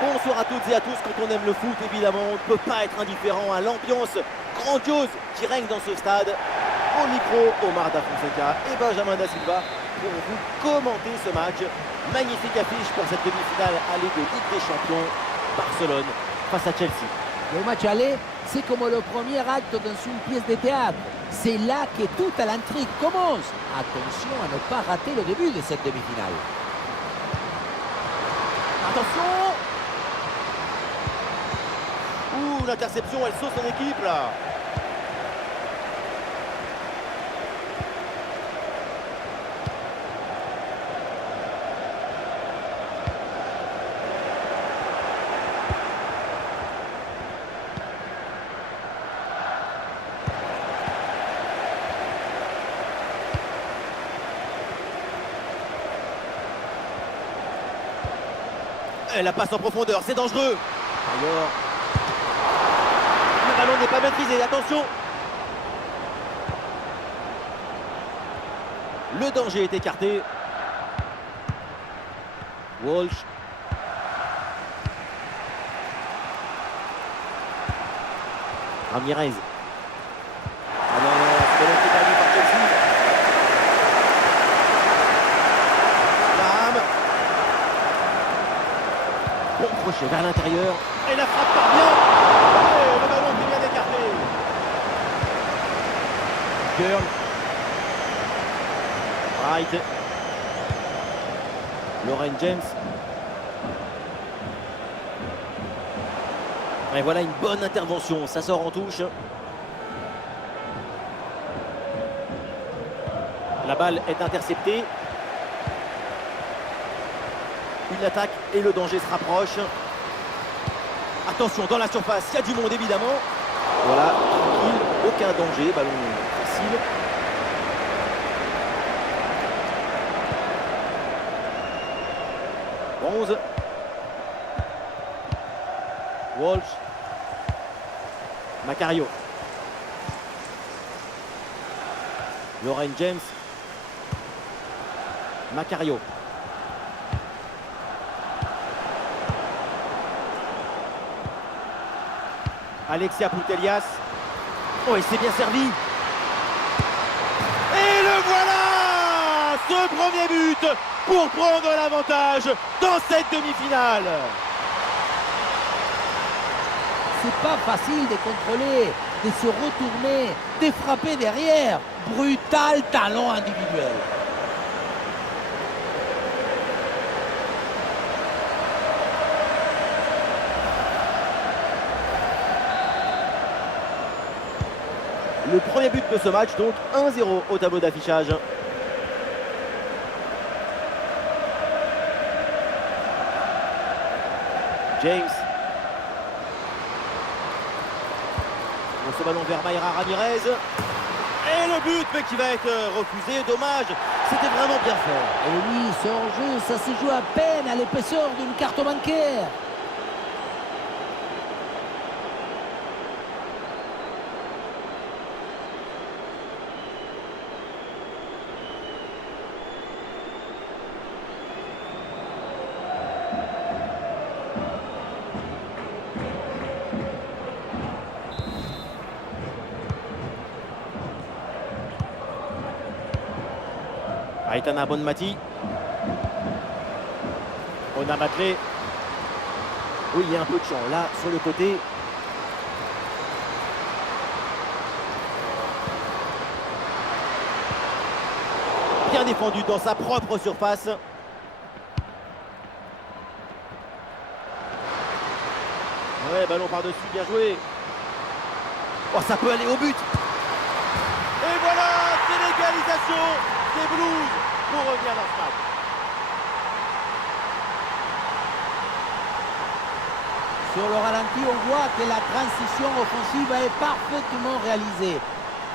Bonsoir à toutes et à tous. Quand on aime le foot, évidemment, on ne peut pas être indifférent à l'ambiance grandiose qui règne dans ce stade. Au micro, Omar Da Fonseca et Benjamin Da Silva pour vous commenter ce match. Magnifique affiche pour cette demi-finale aller de Ligue des Champions. Barcelone face à Chelsea. Le match aller, c'est comme le premier acte dans une pièce de théâtre. C'est là que toute l'intrigue commence. Attention à ne pas rater le début de cette demi-finale. Attention! Ouh, l'interception, elle sauve son équipe là. La passe en profondeur, c'est dangereux. Alors, le ballon n'est pas maîtrisé, attention. Le danger est écarté. Walsh. Ramirez. Ah non, non, c'est ballon qui est perdu par Chelsea. Graham. Bon crochet vers l'intérieur. Et la frappe part bien. Et le ballon qui est bien écarté. Girl. Wright. Lauren James. Et voilà une bonne intervention. Ça sort en touche. La balle est interceptée. Une attaque et le danger se rapproche. Attention dans la surface, il y a du monde évidemment. Voilà, tranquille, aucun danger, ballon facile. Bronze. Walsh. Macario. Lauren James. Macario. Alexia Putellas. Oh, il s'est bien servi. Et le voilà! Ce premier but pour prendre l'avantage dans cette demi-finale. C'est pas facile de contrôler, de se retourner, de frapper derrière. Brutal talent individuel. Le premier but de ce match, donc 1-0 au tableau d'affichage. James. Ce ballon vers Mayra Ramirez. Et le but, mais qui va être refusé. Dommage, c'était vraiment bien fait. Et oui, ce hors-jeu, ça se joue à peine à l'épaisseur d'une carte bancaire. Aitana Bonmati. On a battu. Oui, il y a un peu de champ là sur le côté. Bien défendu dans sa propre surface. Ouais, ballon par-dessus, bien joué. Oh, ça peut aller au but. Et voilà, c'est l'égalisation des Blues pour revenir dans ce match. Sur le ralenti, on voit que la transition offensive est parfaitement réalisée.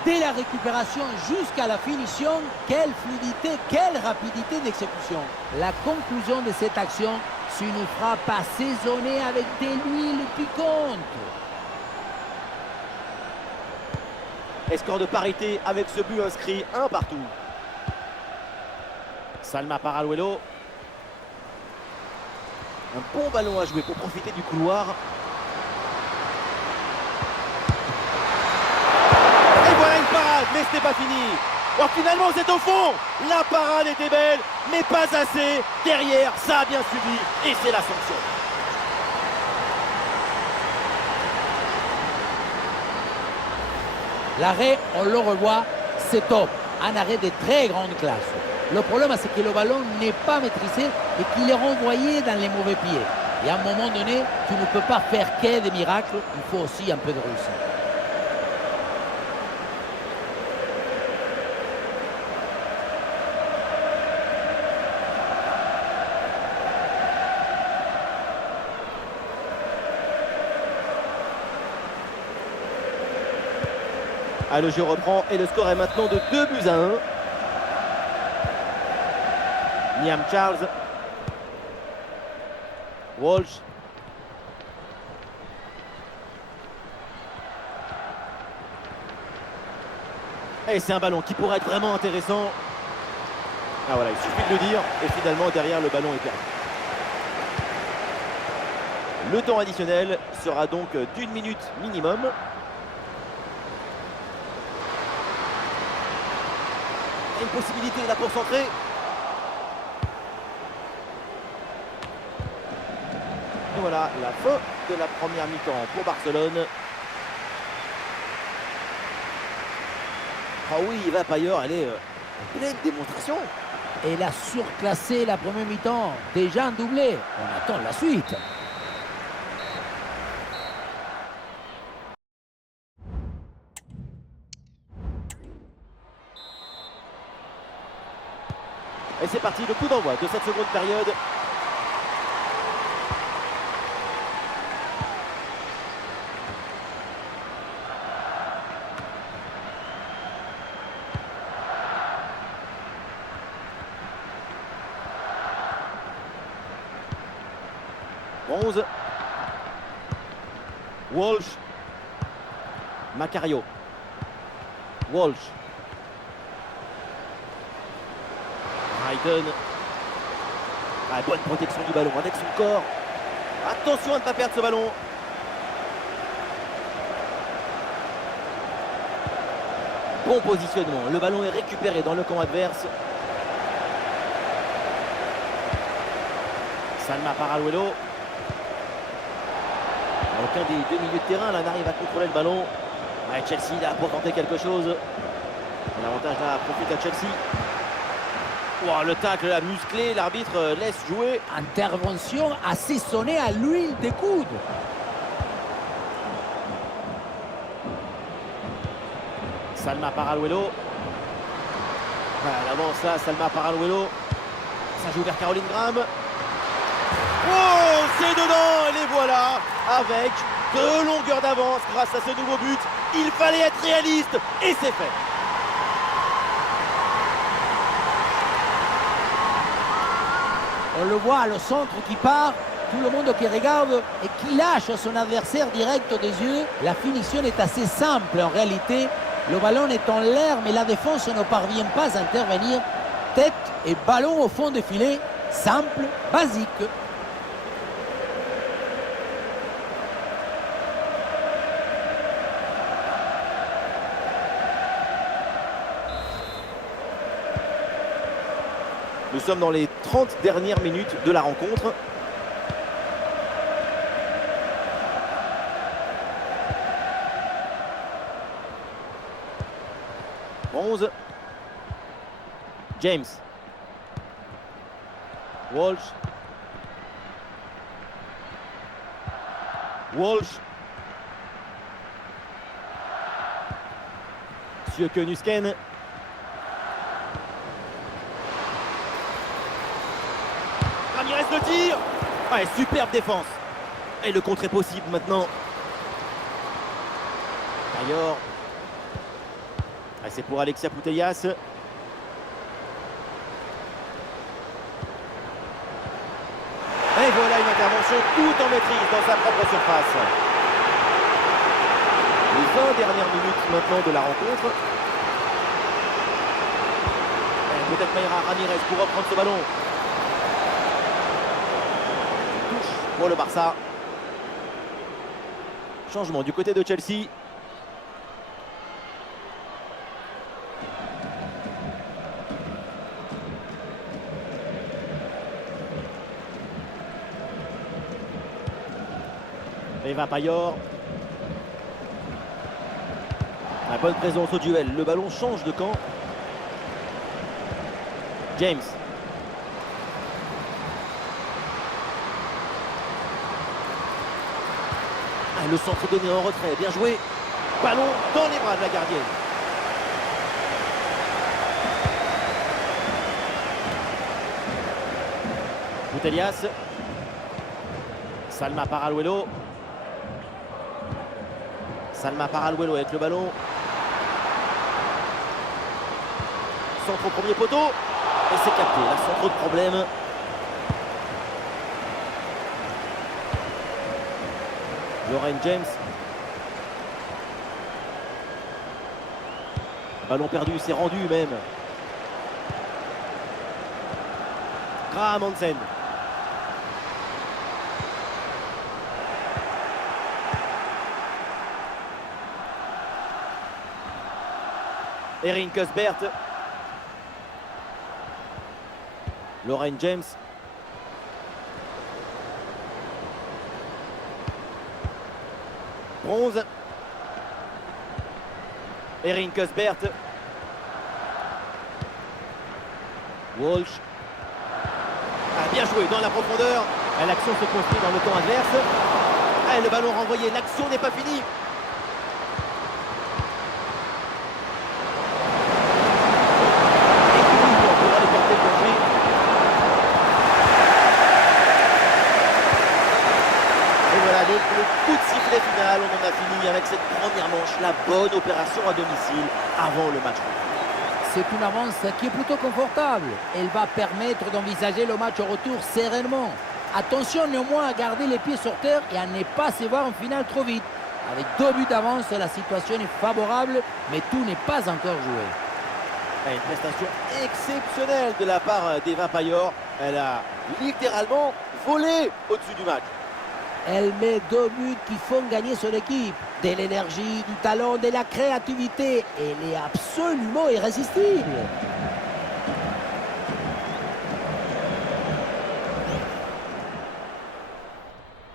Dès la récupération jusqu'à la finition, quelle fluidité, quelle rapidité d'exécution. La conclusion de cette action, c'est une frappe assaisonnée avec de l'huile piquante. Et score de parité avec ce but inscrit, 1 partout. Salma Paraluelo. Un bon ballon à jouer pour profiter du couloir. Et voilà une parade, mais ce n'est pas fini. Oh, finalement, c'est au fond. La parade était belle, mais pas assez. Derrière, ça a bien suivi, et c'est la sanction. L'arrêt, on le revoit, c'est top. Un arrêt de très grande classe. Le problème, c'est que le ballon n'est pas maîtrisé et qu'il est renvoyé dans les mauvais pieds. Et à un moment donné, tu ne peux pas faire que des miracles, il faut aussi un peu de réussite. Ah, le jeu reprend et le score est maintenant de 2-1. Niam Charles. Walsh. Et c'est un ballon qui pourrait être vraiment intéressant. Ah voilà, il suffit de le dire. Et finalement, derrière, le ballon est perdu. Le temps additionnel sera donc d'1 minute minimum. Une possibilité là pour centrer. Et voilà la fin de la première mi-temps pour Barcelone. Ah oui, Eva Payeur, elle est en pleine démonstration. Elle a surclassé la première mi-temps, déjà un doublé. On attend la suite. Et c'est parti, le coup d'envoi de cette seconde période. Bronze. Walsh. Macario. Walsh. Hayden. Ah, bonne protection du ballon avec son corps. Attention à ne pas perdre ce ballon. Bon positionnement. Le ballon est récupéré dans le camp adverse. Salma Paraluelo. Aucun des deux milieux de terrain là n'arrive à contrôler le ballon. Ouais, Chelsea là pour tenter quelque chose. L'avantage là profite à Chelsea. Wow, le tacle là musclé, l'arbitre laisse jouer. Intervention assaisonnée à l'huile des coudes. Salma Paraluelo. Ouais, à l'avance là, Salma Paraluelo. Ça joue vers Caroline Graham. Oh, c'est dedans et les voilà avec 2 longueurs d'avance grâce à ce nouveau but. Il fallait être réaliste et c'est fait. On le voit, le centre qui part, tout le monde qui regarde et qui lâche son adversaire direct des yeux. La finition est assez simple en réalité. Le ballon est en l'air, mais la défense ne parvient pas à intervenir. Tête et ballon au fond des filets, simple, basique. Nous sommes dans les 30 dernières minutes de la rencontre. Bronze. James. Walsh. Walsh. Sjöke Nusken. Ramirez le tire. Ouais, superbe défense. Et le contre est possible maintenant. D'ailleurs. C'est pour Alexia Putellas. Et voilà une intervention tout en maîtrise dans sa propre surface. Les 20 dernières minutes maintenant de la rencontre. Peut-être Mayra Ramirez pour reprendre ce ballon. Touche pour le Barça. Changement du côté de Chelsea. Eva Payor. La bonne présence au duel. Le ballon change de camp. James. Le centre donné en retrait. Bien joué. Ballon dans les bras de la gardienne. Putellas. Salma Paraluelo. Salma Paraluelo avec le ballon. Centre au premier poteau. Et c'est capté. Là, sans trop de problèmes. Lauren James. Ballon perdu, c'est rendu même. Graham Hansen. Erin Cuthbert. Lauren James. Bronze. Erin Cuthbert. Walsh. Bien joué dans la profondeur. L'action se construit dans le camp adverse. Le ballon renvoyé. L'action n'est pas finie. Pour aller porter le danger. Et voilà, le coup de sifflet final. On en a fini avec cette première manche. La bonne opération à domicile avant le match. C'est une avance qui est plutôt confortable. Elle va permettre d'envisager le match au retour sereinement. Attention néanmoins à garder les pieds sur terre et à ne pas se voir en finale trop vite. Avec 2 buts d'avance, la situation est favorable, mais tout n'est pas encore joué. Une prestation exceptionnelle de la part d'Eva Payor. Elle a littéralement volé au-dessus du match. Elle met 2 buts qui font gagner son équipe. De l'énergie, du talent, de la créativité. Elle est absolument irrésistible.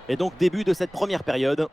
Et donc début de cette première période.